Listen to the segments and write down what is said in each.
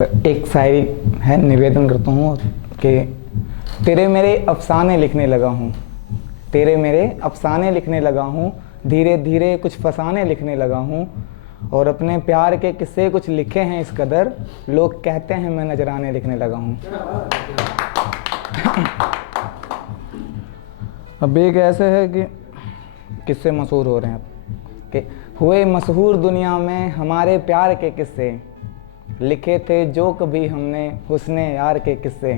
एक शायरी है, निवेदन करता हूँ कि तेरे मेरे अफसाने लिखने लगा हूँ, तेरे मेरे अफसाने लिखने लगा हूँ, धीरे धीरे कुछ फसाने लिखने लगा हूँ, और अपने प्यार के किस्से कुछ लिखे हैं इस कदर, लोग कहते हैं मैं नजराने लिखने लगा हूँ। अब एक ऐसे है कि किस्से मशहूर हो रहे हैं कि हुए मशहूर दुनिया में हमारे प्यार के किस्से, लिखे थे जो कभी हमने हुस्ने यार के किस्से,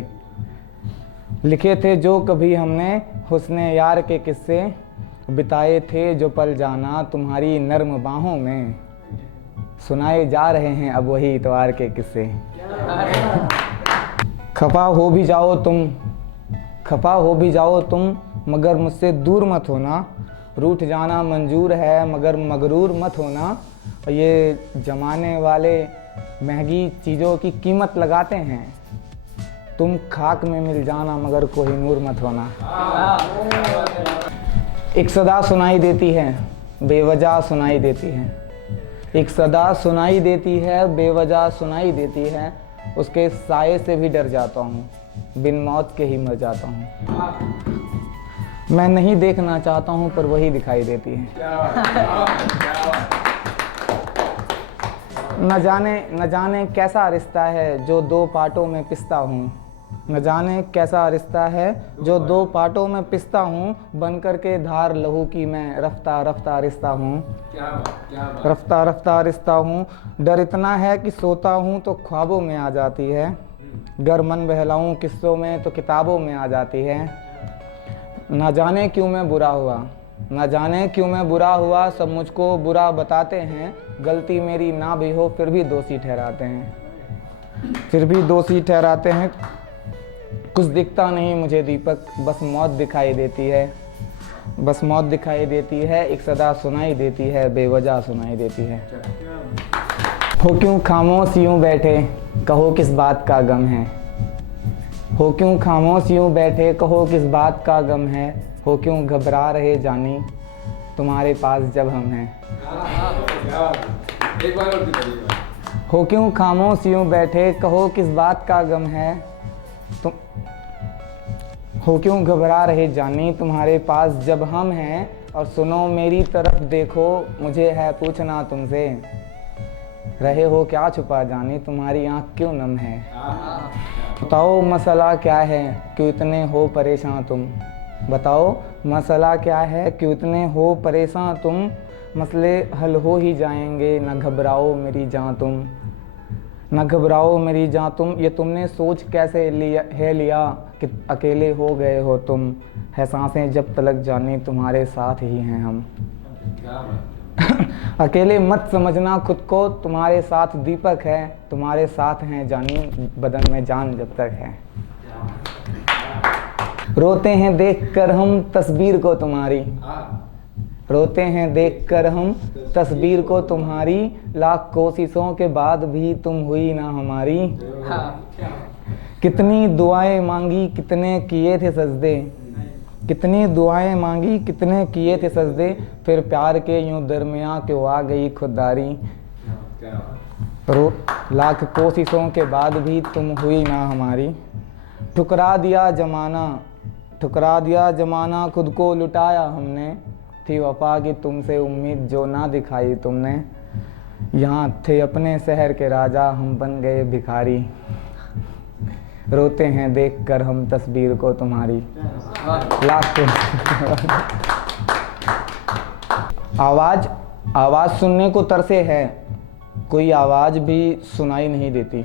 लिखे थे जो कभी हमने हुस्ने यार के किस्से, बिताए थे जो पल जाना तुम्हारी नर्म बाहों में, सुनाए जा रहे हैं अब वही इतवार के किस्से। खफा हो भी जाओ तुम, खफा हो भी जाओ तुम, मगर मुझसे दूर मत होना, रूठ जाना मंजूर है मगर मगरूर मत होना। ये जमाने वाले महंगी चीज़ों की कीमत लगाते हैं, तुम खाक में मिल जाना मगर कोहिनूर मत होना। एक सदा सुनाई देती है बेवजह सुनाई देती है, एक सदा सुनाई देती है बेवजह सुनाई देती है, उसके साये से भी डर जाता हूँ, बिन मौत के ही मर जाता हूँ। मैं नहीं देखना चाहता हूँ पर वही दिखाई देती है। न जाने कैसा रिश्ता है जो दो पार्टों में पिसता हूँ, न जाने कैसा रिश्ता है जो दो पार्टों में पिसता हूँ, बनकर के धार लहू की मैं रफ्ता रफ्ता रिश्ता हूँ, रफ्ता रफ्ता रिश्ता हूँ। डर इतना है कि सोता हूँ तो ख्वाबों में आ जाती है, गर मन बहलाऊँ किस्सों में तो किताबों में आ जाती है। ना जाने क्यों मैं बुरा हुआ, ना जाने क्यों मैं बुरा हुआ, सब मुझको बुरा बताते हैं, गलती मेरी ना भी हो फिर भी दोषी ठहराते हैं, फिर भी दोषी ठहराते हैं। कुछ दिखता नहीं मुझे दीपक, बस मौत दिखाई देती है, बस मौत दिखाई देती है, एक सदा सुनाई देती है बेवजह सुनाई देती है। हो क्यों खामोश यूं बैठे कहो किस बात का गम है, हो क्यों खामोश यूं बैठे कहो किस बात का गम है, हो क्यों घबरा रहे जानी तुम्हारे पास जब हम हैं। हो क्यों खामोश यूं बैठे कहो किस बात का गम है, तुम हो क्यों घबरा रहे जानी तुम्हारे पास जब हम हैं, और सुनो मेरी तरफ देखो मुझे है पूछना तुमसे, रहे हो क्या छुपा जानी तुम्हारी आँख क्यों नम है। बताओ मसला क्या है क्यों इतने हो परेशान तुम, बताओ मसला क्या है क्यों इतने हो परेशान तुम, मसले हल हो ही जाएंगे न घबराओ मेरी जान तुम, न घबराओ मेरी जान तुम। ये तुमने सोच कैसे लिया कि अकेले हो गए हो तुम, है सांसें जब तलक जानी तुम्हारे साथ ही हैं हम। अकेले मत समझना खुद को तुम्हारे साथ दीपक है, तुम्हारे साथ हैं जानी बदन में जान जब तक है। रोते हैं देखकर हम तस्वीर को तुम्हारी, रोते हैं देखकर हम तस्वीर को तुम्हारी, लाख कोशिशों के बाद भी तुम हुई ना हमारी। कितनी दुआएं मांगी कितने किए थे सजदे, कितनी दुआएं मांगी कितने किए थे सजदे, फिर प्यार के यूं दरमियां क्यों आ गई खुददारी। लाख कोशिशों के बाद भी तुम हुई ना हमारी। ठुकरा दिया जमाना, ठुकरा दिया जमाना, खुद को लुटाया हमने, थी वफा की तुमसे उम्मीद जो ना दिखाई तुमने, यहाँ थे अपने शहर के राजा हम बन गए भिखारी, रोते हैं देखकर हम तस्वीर को तुम्हारी। लाख आवाज़ सुनने को तरसे है, कोई आवाज़ भी सुनाई नहीं देती,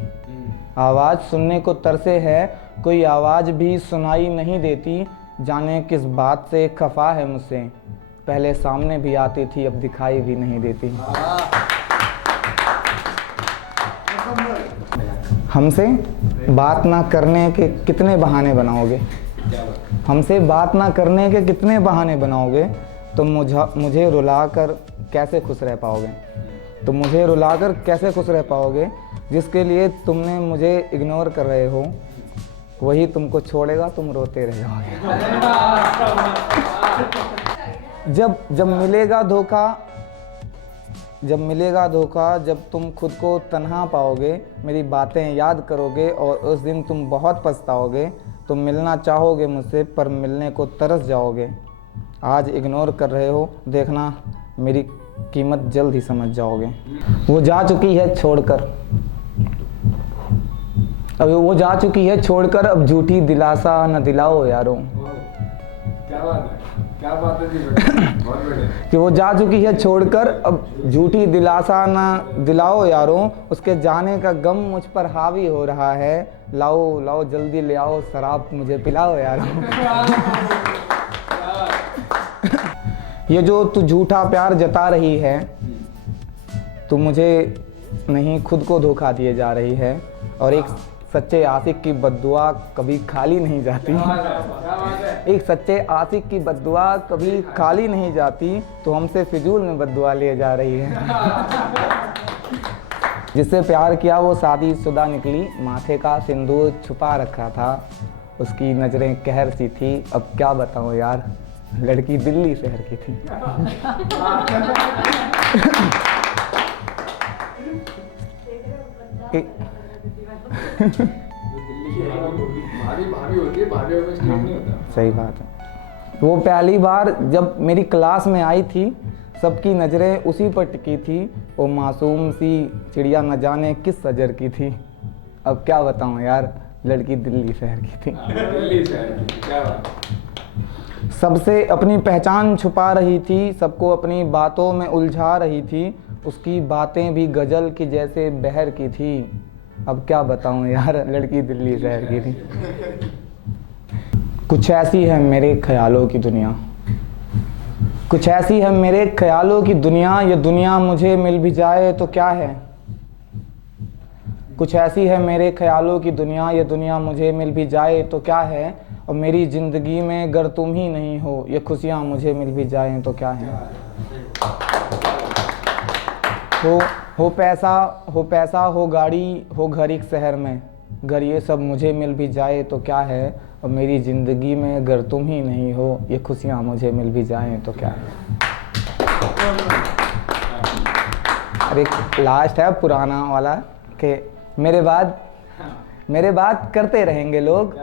आवाज़ सुनने को तरसे है, कोई आवाज़ भी सुनाई नहीं देती, जाने किस बात से खफा है मुझसे, पहले सामने भी आती थी अब दिखाई भी नहीं देती। हमसे बात ना करने के कितने बहाने बनाओगे, हमसे बात ना करने के कितने बहाने बनाओगे, तुम मुझे रुलाकर कैसे खुश रह पाओगे, तुम मुझे रुलाकर कैसे खुश रह पाओगे, जिसके लिए तुमने मुझे इग्नोर कर रहे हो वही तुमको छोड़ेगा, तुम रोते रह जाओगे। जब मिलेगा धोखा जब मिलेगा धोखा, जब तुम खुद को तन्हा पाओगे, मेरी बातें याद करोगे और उस दिन तुम बहुत पछताओगे। तुम मिलना चाहोगे मुझसे पर मिलने को तरस जाओगे। आज इग्नोर कर रहे हो, देखना मेरी कीमत जल्द ही समझ जाओगे। वो जा चुकी है छोड़कर, अब वो जा चुकी है छोड़कर, अब झूठी दिलासा न दिलाओ यारों। क्या बात है, क्या बात है जी, बहुत बढ़िया। कि वो जा चुकी है छोड़कर, अब झूठी दिलासा न दिलाओ यारों। उसके जाने का गम मुझ पर हावी हो रहा है। लाओ लाओ जल्दी ले आओ शराब मुझे पिलाओ यारों। ये जो तू झूठा प्यार जता रही है, तू मुझे नहीं खुद को धोखा दिए जा रही है। और एक सच्चे आशिक की बद्दुआ कभी खाली नहीं जाती। एक सच्चे आशिक की बद्दुआ कभी खाली नहीं जाती। तो हमसे फिजूल में बद्दुआ लिए जा रही है। जिससे प्यार किया वो शादीशुदा निकली, माथे का सिंदूर छुपा रखा था, उसकी नजरें कहर सी थी। अब क्या बताऊं यार, लड़की दिल्ली शहर की थी। भाभी होती है, भाभी होकर स्ट्रेट नहीं होता। सही बात है। वो पहली बार जब मेरी क्लास में आई थी, सबकी नज़रें उसी पर टिकी थी। वो मासूम सी चिड़िया न जाने किस सजर की थी। अब क्या बताऊं यार, लड़की दिल्ली शहर की थी। दिल्ली शहर की, क्या बात। सबसे अपनी पहचान छुपा रही थी, सबको अपनी बातों में उलझा रही थी। उसकी बातें भी गजल की जैसे बहर की थी। अब क्या बताऊं यार, लड़की दिल्ली शहर की थी। कुछ ऐसी है मेरे ख्यालों की दुनिया, कुछ ऐसी है मेरे ख्यालों की दुनिया। ये दुनिया मुझे मिल भी जाए तो क्या है। कुछ ऐसी है मेरे ख्यालों की दुनिया, ये दुनिया मुझे मिल भी जाए तो क्या है। और मेरी ज़िंदगी में अगर तुम ही नहीं हो, ये खुशियाँ मुझे मिल भी जाएं तो क्या है। हो पैसा हो गाड़ी हो घर एक शहर में, अगर ये सब मुझे मिल भी जाए तो क्या है। और मेरी ज़िंदगी में अगर तुम ही नहीं हो, ये खुशियाँ मुझे मिल भी जाएं तो क्या है। अरे लास्ट है पुराना वाला कि मेरे बाद करते रहेंगे लोग,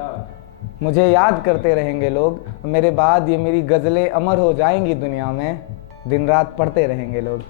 मुझे याद करते रहेंगे लोग। मेरे बाद ये मेरी गज़लें अमर हो जाएंगी दुनिया में, दिन रात पढ़ते रहेंगे लोग।